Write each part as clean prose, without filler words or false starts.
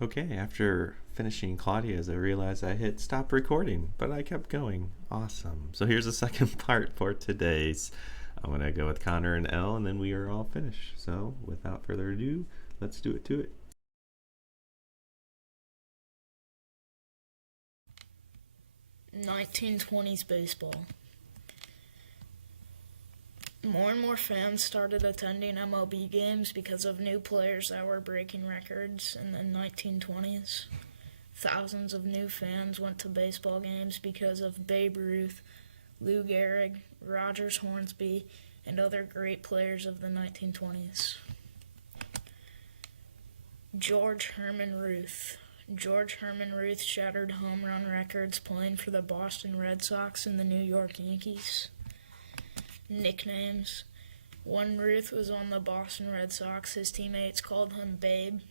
Okay, after finishing Claudia's, I realized I hit stop recording, but I kept going. Awesome. So here's the second part for today's. I'm going to go with Connor and Elle, and then we are all finished. So without further ado, let's do it to it. 1920s baseball. More and more fans started attending MLB games because of new players that were breaking records in the 1920s. Thousands of new fans went to baseball games because of Babe Ruth, Lou Gehrig, Rogers Hornsby, and other great players of the 1920s. George Herman Ruth. George Herman Ruth shattered home run records playing for the Boston Red Sox and the New York Yankees. Nicknames. When Ruth was on the Boston Red Sox, his teammates called him Babe.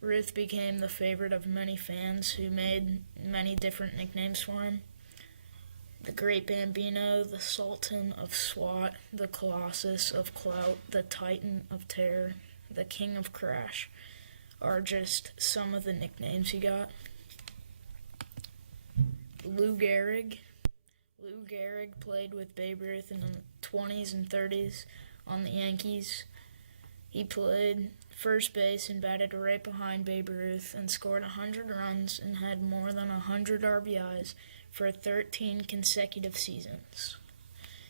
Ruth became the favorite of many fans who made many different nicknames for him. The Great Bambino, the Sultan of Swat, the Colossus of Clout, the Titan of Terror, the King of Crash are just some of the nicknames he got. Lou Gehrig. Lou Gehrig played with Babe Ruth in the 20s and 30s on the Yankees. He played first base and batted right behind Babe Ruth and scored 100 runs and had more than 100 RBIs for 13 consecutive seasons.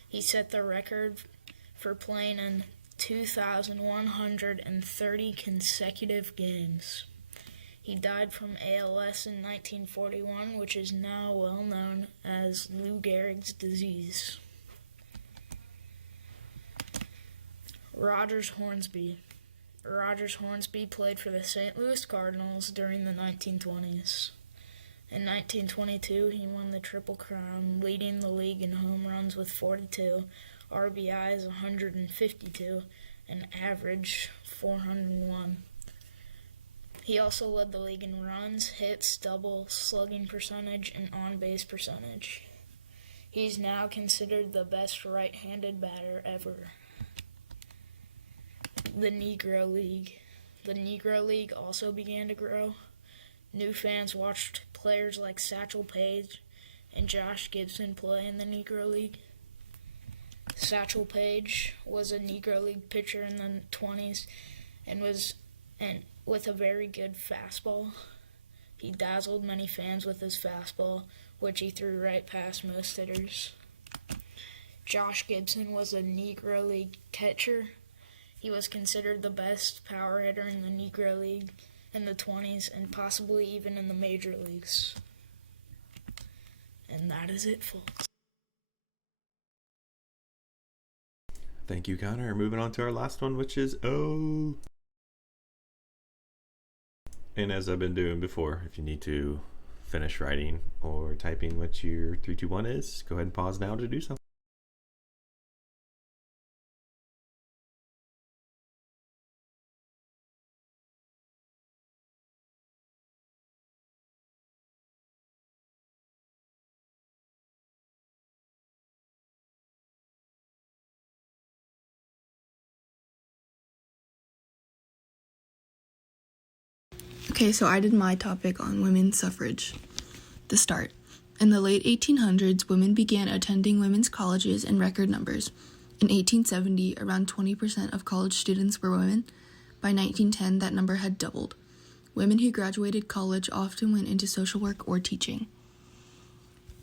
He set the record for playing in 2,130 consecutive games. He died from ALS in 1941, which is now well known as Lou Gehrig's disease. Rogers Hornsby. Rogers Hornsby played for the St. Louis Cardinals during the 1920s. In 1922, he won the Triple Crown, leading the league in home runs with 42, RBIs 152, and average 401. He also led the league in runs, hits, doubles, slugging percentage, and on-base percentage. He's now considered the best right-handed batter ever. The Negro League. The Negro League also began to grow. New fans watched players like Satchel Paige and Josh Gibson play in the Negro League. Satchel Paige was a Negro League pitcher in the 20s and with a very good fastball. He dazzled many fans with his fastball, which he threw right past most hitters. Josh Gibson was a Negro League catcher. He was considered the best power hitter in the Negro League in the 20s and possibly even in the major leagues. And that is it, folks. Thank you, Connor. Moving on to our last one, which is O. And as I've been doing before, if you need to finish writing or typing what your 321 is, go ahead and pause now to do so. Okay, so I did my topic on women's suffrage. The start. In the late 1800s, women began attending women's colleges in record numbers. In 1870, around 20% of college students were women. By 1910, that number had doubled. Women who graduated college often went into social work or teaching.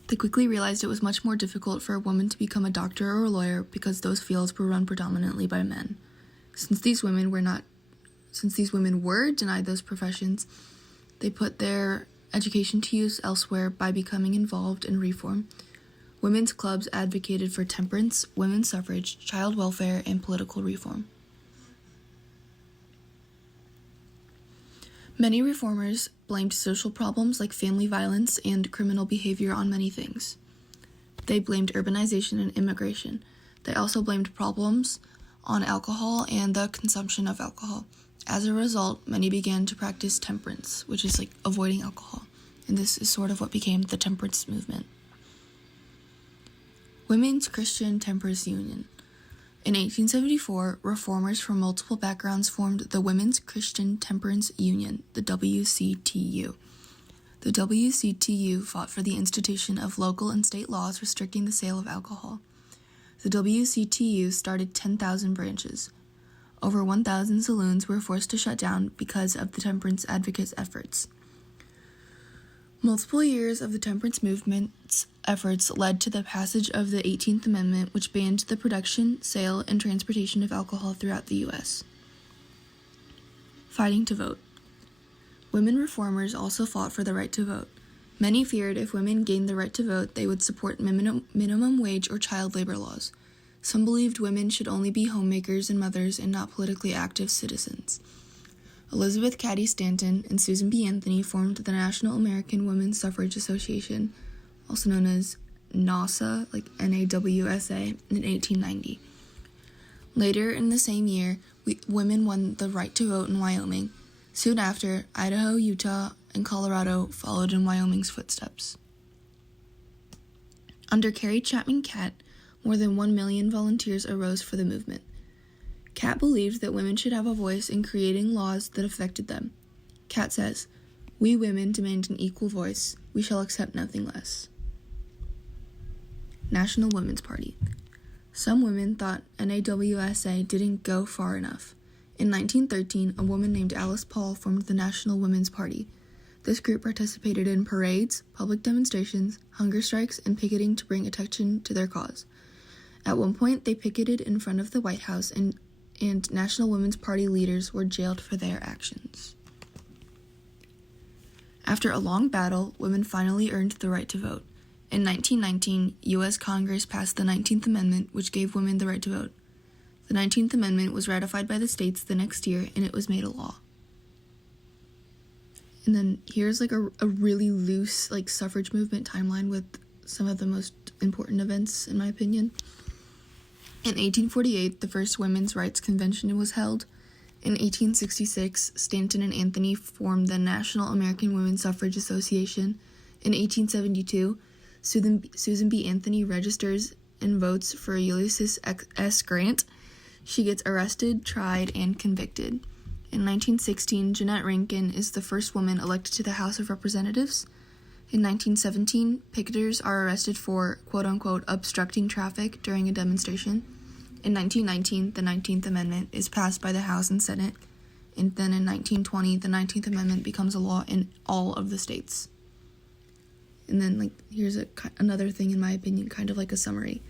They quickly realized it was much more difficult for a woman to become a doctor or a lawyer because those fields were run predominantly by men. Since these women were denied those professions, they put their education to use elsewhere by becoming involved in reform. Women's clubs advocated for temperance, women's suffrage, child welfare, and political reform. Many reformers blamed social problems like family violence and criminal behavior on many things. They blamed urbanization and immigration. They also blamed problems on alcohol and the consumption of alcohol. As a result, many began to practice temperance, which is like avoiding alcohol, and this is sort of what became the temperance movement. Women's Christian Temperance Union. In 1874, reformers from multiple backgrounds formed the Women's Christian Temperance Union, the WCTU. The WCTU fought for the institution of local and state laws restricting the sale of alcohol. The WCTU started 10,000 branches. Over 1,000 saloons were forced to shut down because of the temperance advocates' efforts. Multiple years of the temperance movement's efforts led to the passage of the 18th Amendment, which banned the production, sale, and transportation of alcohol throughout the U.S. Fighting to vote. Women reformers also fought for the right to vote. Many feared if women gained the right to vote, they would support minimum wage or child labor laws. Some believed women should only be homemakers and mothers and not politically active citizens. Elizabeth Cady Stanton and Susan B. Anthony formed the National American Women's Suffrage Association, also known as NAWSA, like NAWSA, in 1890. Later in the same year, women won the right to vote in Wyoming. Soon after, Idaho, Utah, and Colorado followed in Wyoming's footsteps. Under Carrie Chapman Catt, more than 1 million volunteers arose for the movement. Catt believed that women should have a voice in creating laws that affected them. Catt says, "We women demand an equal voice. We shall accept nothing less." National Women's Party. Some women thought NAWSA didn't go far enough. In 1913, a woman named Alice Paul formed the National Women's Party. This group participated in parades, public demonstrations, hunger strikes, and picketing to bring attention to their cause. At one point, they picketed in front of the White House, and National Women's Party leaders were jailed for their actions. After a long battle, women finally earned the right to vote. In 1919, U.S. Congress passed the 19th Amendment, which gave women the right to vote. The 19th Amendment was ratified by the states the next year, and it was made a law. And then here's like a really loose like suffrage movement timeline with some of the most important events, in my opinion. In 1848, the first Women's Rights Convention was held. In 1866, Stanton and Anthony formed the National American Women's Suffrage Association. In 1872, Susan B. Anthony registers and votes for Ulysses S. Grant. She gets arrested, tried, and convicted. In 1916, Jeannette Rankin is the first woman elected to the House of Representatives. In 1917, picketers are arrested for, quote-unquote, obstructing traffic during a demonstration. In 1919, the 19th Amendment is passed by the House and Senate. And then in 1920, the 19th Amendment becomes a law in all of the states. And then, here's another thing, in my opinion, kind of like a summary.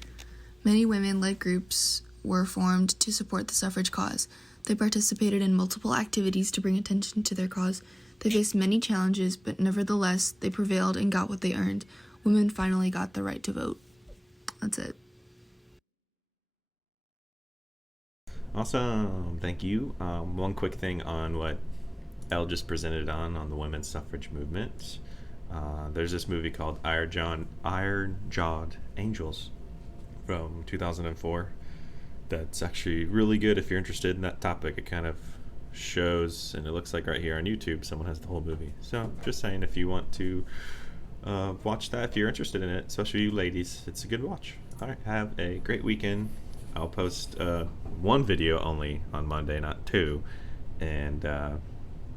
Many women-led groups were formed to support the suffrage cause. They participated in multiple activities to bring attention to their cause. They faced many challenges, but nevertheless, they prevailed and got what they earned. Women finally got the right to vote. That's it. Awesome. Thank you. One quick thing on what Elle just presented on the women's suffrage movement. There's this movie called Iron-Jawed Angels from 2004 that's actually really good if you're interested in that topic. It kind of shows, and it looks like right here on YouTube, someone has the whole movie. So just saying, if you want to watch that, if you're interested in it, especially you ladies, it's a good watch. All right, have a great weekend. I'll post one video only on Monday, not two. And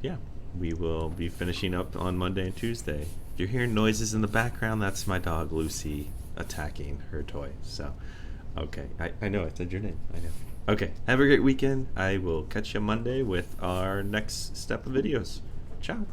yeah, we will be finishing up on Monday and Tuesday. If you're hearing noises in the background, that's my dog Lucy attacking her toy. So, okay, I know I said your name. I know. Okay, have a great weekend. I will catch you Monday with our next step of videos. Ciao.